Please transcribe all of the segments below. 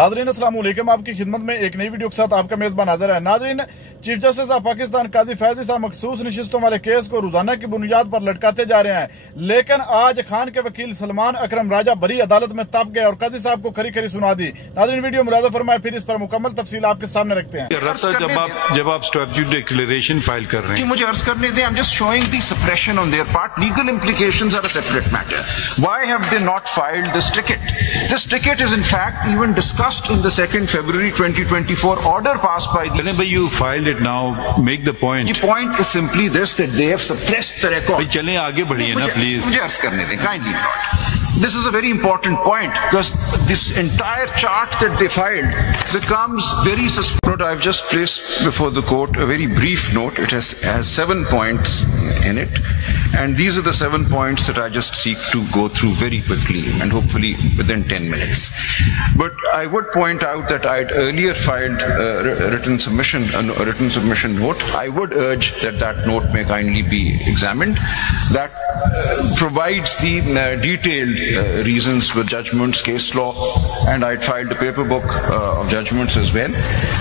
नाज़रीन अस्सलाम वालेकुम, आपकी खिदमत में एक नई वीडियो के साथ आपका मेजबान हाजिर है। नाज़रीन, चीफ जस्टिस ऑफ पाकिस्तान काजी फैजी साहब मखसूस नशिस्तों वाले केस को रोजाना की बुनियाद पर लटकाते जा रहे हैं, लेकिन आज खान के वकील सलमान अकरम राजा बरी अदालत में तप गए और काजी साहब को खरी खरी सुना दी। नाज़रीन, वीडियो मुरादा फरमाए, फिर इस पर मुकम्मल तफसील आपके सामने रखते हैं। जब आप स्टैट्यूट डिक्लेरेशन फाइल कर रहे हैं, मुझे अर्ज करने दें। I'm just showing the suppression on their part. Legal implications are a separate matter. Why have they not filed this ticket? This ticket is in fact even discussed in the 2nd February 2024 order passed by the... Whenever you filed it now, make the point. The point is simply this, that they have suppressed the record. चलें आगे बढ़िए ना please. मुझे अर्ज करने दें, kindly not. This is a very important point because this entire chart that they filed becomes very suspect. I've just placed before the court a very brief note. It has 7 points in it, and these are the 7 points that I just seek to go through very quickly and hopefully within 10 minutes. But I would point out that I had earlier filed a written submission note. I would urge that that note may kindly be examined. That provides the detailed reasons with judgments, case law, and I'd filed a paper book of judgments as well.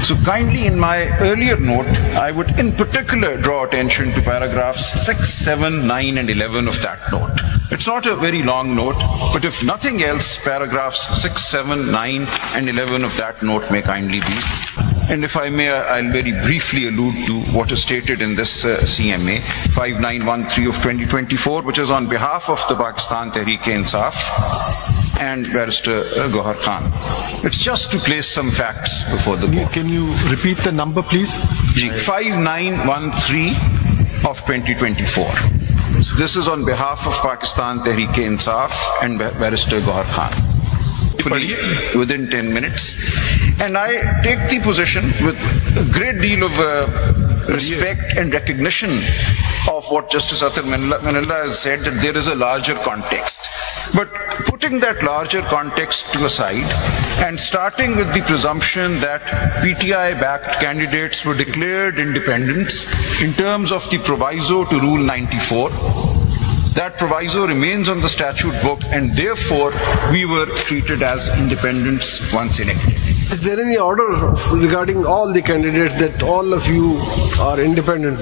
So kindly, in my earlier note, I would in particular draw attention to paragraphs 6, 7, 9 and 11 of that note. It's not a very long note, but if nothing else, paragraphs 6, 7, 9 and 11 of that note may kindly be. And if I may, I'll very briefly allude to what is stated in this CMA 5913 of 2024, which is on behalf of the Pakistan Tehreek-e-Insaf and Barrister Gohar Khan. It's just to place some facts before the court. Can you repeat the number, please? 5913 of 2024. This is on behalf of Pakistan Tehreek-e-Insaf and Barrister Gohar Khan. Within 10 minutes. And I take the position with a great deal of respect and recognition of what Justice Athar Manilla has said, that there is a larger context. But putting that larger context to a side and starting with the presumption that PTI-backed candidates were declared independents in terms of the proviso to Rule 94, that proviso remains on the statute book, and therefore we were treated as independents once elected. Is there any order regarding all the candidates that all of you are independent?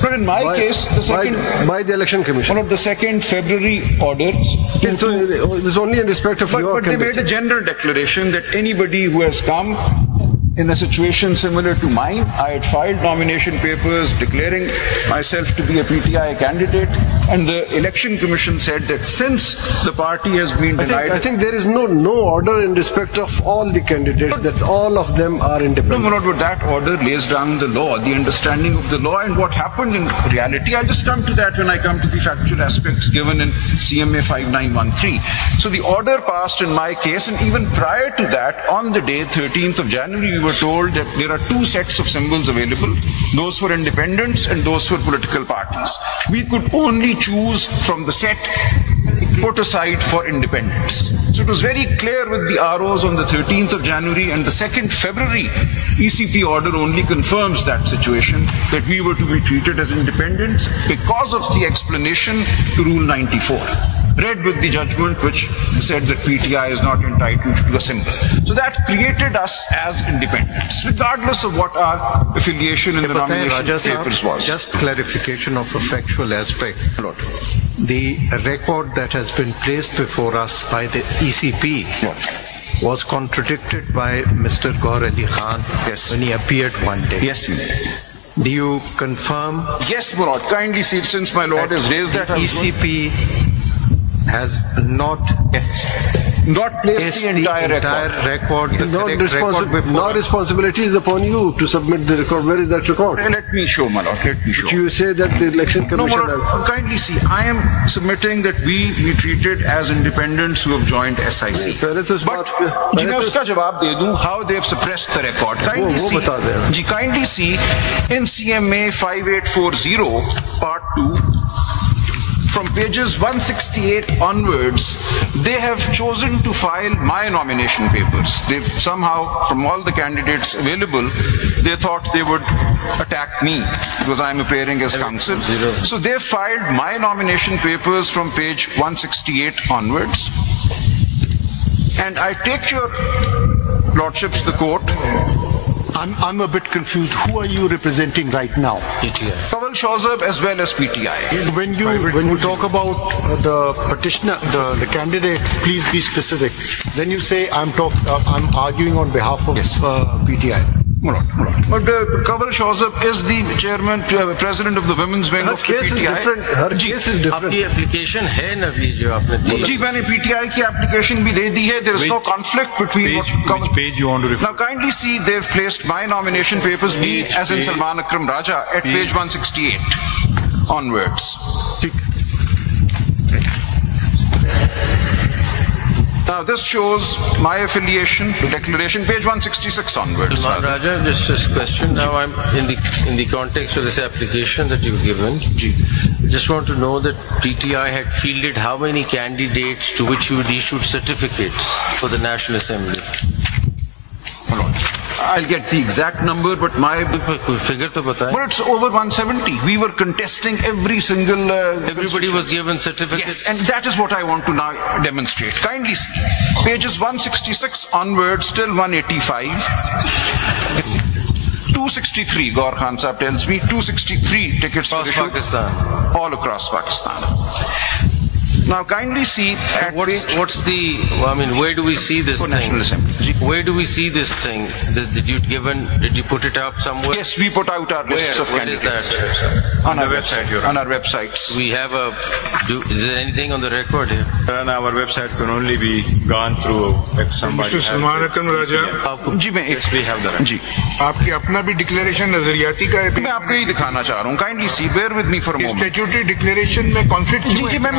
But in my case, the second... By the Election Commission? One of the 2nd February orders... It's only in respect of your But they made a general declaration that anybody who has come in a situation similar to mine, I had filed nomination papers declaring myself to be a PTI candidate, and the Election Commission said that since the party has been denied... I think there is no order in respect of all the candidates, that all of them are independent. No, but that order lays down the law, the understanding of the law, and what happened in reality. I'll just come to that when I come to the factual aspects given in CMA 5913. So the order passed in my case, and even prior to that, on the day 13th of January, we were told that there are 2 sets of symbols available, those for independents and those for political parties. We could only choose from the set put aside for independents. So it was very clear with the ROs on the 13th of January, and the 2nd February ECP order only confirms that situation, that we were to be treated as independents because of the explanation to Rule 94. Read with the judgment which said that PTI is not entitled to a symbol. So that created us as independents, regardless of what our affiliation in the nomination papers was. Just clarification of a factual aspect. The record that has been placed before us by the ECP was contradicted by Mr. Gohar Ali Khan when he appeared one day. Yes, do you confirm? Yes, Murad. Kindly see, since my Lord has raised that. ECP has not placed the entire record. No responsibility is upon you to submit the record. Where is that record? Let me show, my Lord. Let me show. You say that the Election Commission has... Kindly see, I am submitting that we be treated as independents who have joined SIC. But how they have suppressed the record. Kindly see in CMA 5840 Part 2, from pages 168 onwards, they have chosen to file my nomination papers. They've somehow, from all the candidates available, they thought they would attack me because I'm appearing as counsel. So they filed my nomination papers from page 168 onwards. And I take your Lordships, the court. I'm a bit confused. Who are you representing right now? PTI. Kawal Shawzab as well as PTI. When you talk about the petitioner, the candidate, please be specific. Then you say I'm arguing on behalf of PTI. But Kawal Shawzab is the chairman, president of the women's wing Her of the case is PTI. different. Her case is different. आपकी application है ना भी जो आपने दी जी मैंने PTI की application भी दे दी है. There is no conflict between Which page you want to refer? Now kindly see, they've placed my nomination papers, me as in Salman Akram Raja, at page 168 onwards. Now this shows my affiliation, declaration, page 166 onwards. Salman Raja, just this question. Now I'm in the context of this application that you've given. Just want to know that PTI had fielded how many candidates to which you would issue certificates for the National Assembly? Hold on. I'll get the exact number, but my figure to बताएं. But it's over 170. We were contesting every single. Everybody was given certificates. Yes, and that is what I want to now demonstrate. Kindly see, pages 166 onwards till 185. 263, Gaur Khan Sahib tells me, 263 tickets were issued Pakistan. all across Pakistan. Now kindly see at what's the, I mean, where do we see this thing? National Assembly. Where do we see this thing? Did you put it up somewhere? Yes, we put out our lists of Where is candidates. that? On our website. On our websites. We have is there anything on the record here? On our website can only be gone through if somebody. Mr. Salman Akram Raja, जी मैं we have the जी आपकी अपना भी declaration नजरियाती का है. मैं आपको ही दिखाना चाह रहा हूँ. Kindly see, bear with me for a moment. Statutory declaration में कॉन्फ्लिक्ट जी जी मैं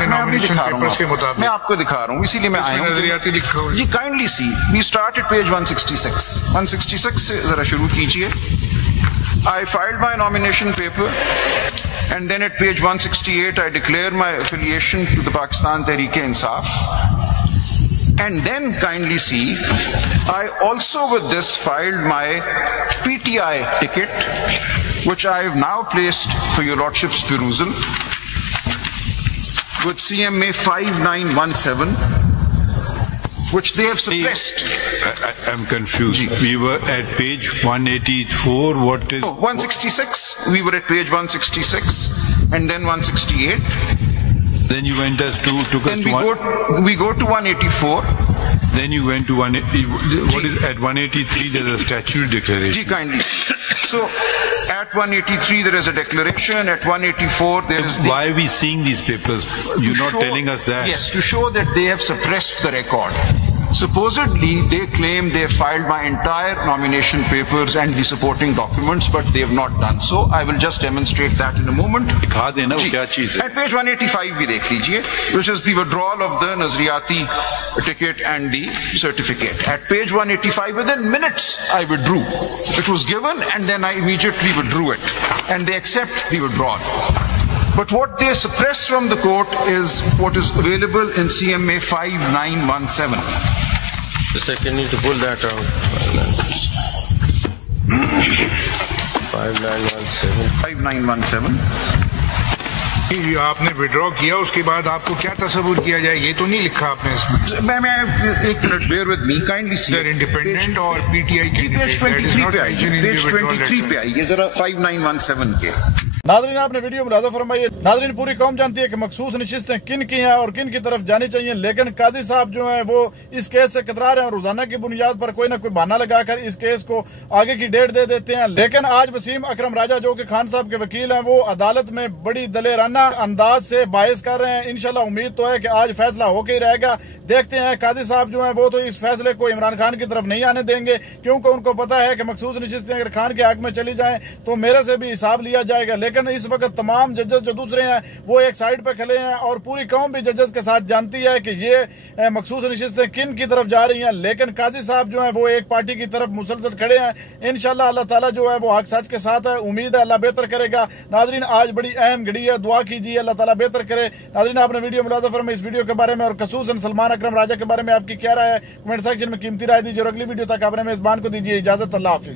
अभी दिखा रहा हूँ. मैं आपको दिखा रहा हूँ, इसीलिए मैं आया हूँ. नजरियाती लिखा हुआ जी kindly see, we start at page 166. 166 से जरा शुरू कीजिए. I filed my nomination paper, and then at page 168 I declare my affiliation to the Pakistan Tehreek-e-Insaf. And then kindly see, I also with this filed my PTI ticket, which I have now placed for your Lordship's perusal, with CMA 5917, which they have suppressed. I'm confused. We were at page 184. What is? 166. We were at page 166, and then 168. Then you went us to took us Then to we go to 184. Then you went to 180. What is at 183? There's a statutory declaration. Ji, kindly. So at 183 there is a declaration. At 184 there is. Why are we seeing these papers? You're not telling us that. Yes, to show that they have suppressed the record. Supposedly, they claim they filed my entire nomination papers and the supporting documents, but they have not done so. I will just demonstrate that in a moment. दिखा देना वो क्या चीज़ है? At page 185 भी देख लीजिए, which is the withdrawal of the Nazriyati ticket and the certificate. At page 185, within minutes, I withdrew. It was given, and then I immediately withdrew it, and they accept the withdrawal. But what they suppress from the court is what is available in CMA 5917. The second need to pull that out. 5917. 5917. ये आपने withdraw किया, उसके बाद आपको क्या तस्वुर किया जाए, ये तो नहीं लिखा आपने इसमें. मैं एक minute, bear with me, kindly see. They're independent और PTI की page 23 पे आइए, page 23 पे आइए जरा 5917 के. नाजरीन आपने वीडियो मुलाजा फरमाइए. नाजरीन पूरी कौम जानती है कि मखसूस नशिस्तें किन की हैं और किन की तरफ जानी चाहिए, लेकिन काजी साहब जो हैं वो इस केस से कतरा रहे हैं और रोजाना की बुनियाद पर कोई ना कोई बहाना लगाकर इस केस को आगे की डेट दे देते हैं. लेकिन आज वसीम अकरम राजा जो कि खान साहब के वकील हैं, वो अदालत में बड़ी दलेराना अंदाज से बहस कर रहे हैं. इंशाल्लाह उम्मीद तो है कि आज फैसला होकर ही रहेगा. देखते हैं काजी साहब जो है वो तो इस फैसले को इमरान खान की तरफ नहीं आने देंगे, क्योंकि उनको पता है कि मखसूस नशिस्तें अगर खान के हक में चली जाएं तो मेरे से भी हिसाब लिया जाएगा. लेकिन इस वक्त तमाम जजेस जो दूसरे हैं वो एक साइड पे खड़े हैं और पूरी कौम भी जजेस के साथ जानती है कि ये मखसूस नशिस्तें किन की तरफ जा रही हैं. लेकिन काजी साहब जो है वो एक पार्टी की तरफ मुसलसल खड़े हैं. इंशाल्लाह अल्लाह ताला जो है वो हक सच के साथ है. उम्मीद है अल्लाह बेहतर करेगा. नाजरीन आज बड़ी अहम घड़ी है, दुआ कीजिए अल्लाह ताला बेहतर करे. नाजरीन आपने वीडियो मुलाजा फरमाइए इस वीडियो के बारे में और खसूसन सलमान अकरम राजा के बारे में आपकी क्या राय है, कमेंट सेक्शन में कीमती राय दीजिए और अगली वीडियो तक अपने मेजबान को दीजिए इजाजत. अल्लाह हाफिज.